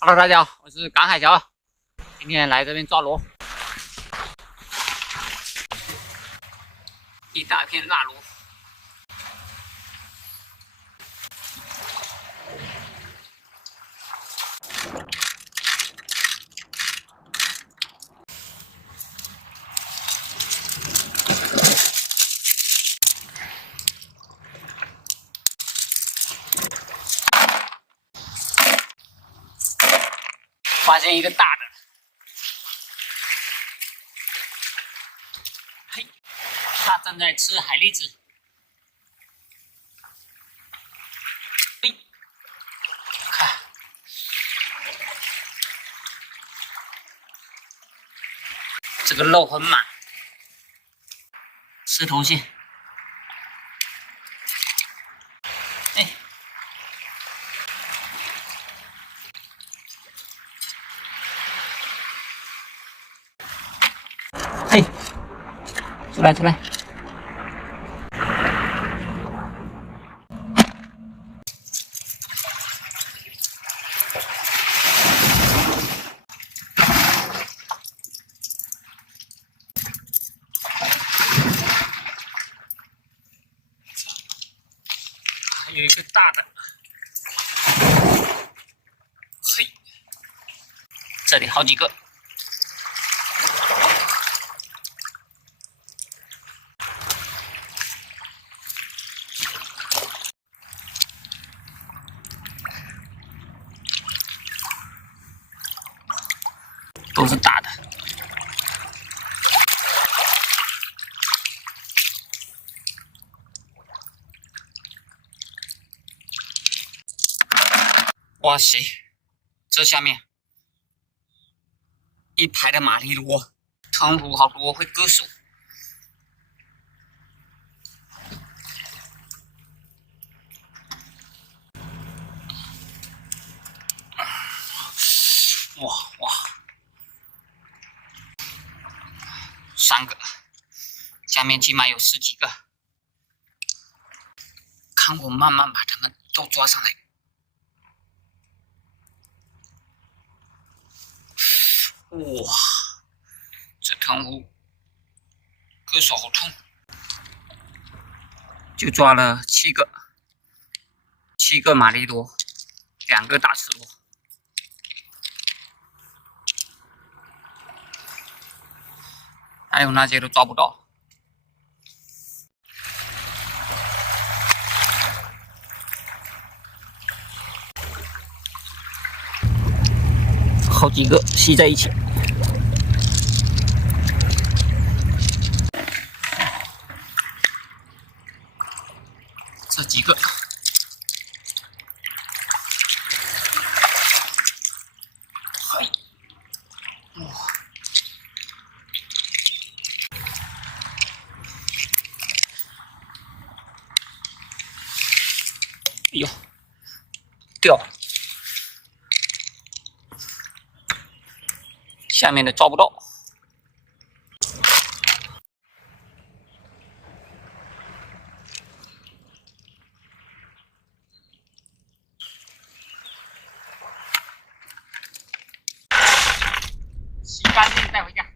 Hello，大家好，我是港海桥，今天来这边抓螺，一大片辣螺。发现一个大的，嘿，它正在吃海蛎子。嘿，看，这个肉很满，吃头线。哎。嘿，出来出来！还有一个大的，嘿，这里好几个。都是大的，哇塞！这下面一排的马蹄螺，藤壶好多会割手。哇！3个，下面起码有10几个，看我慢慢把它们都抓上来。哇，这藤壶割手好痛，就抓了7个，7个马蹄螺，2个大齿螺。还有那些都抓不到。好几个吸在一起，这几个，嘿，哇！哎呦，掉了，下面的抓不到。洗干净带回家。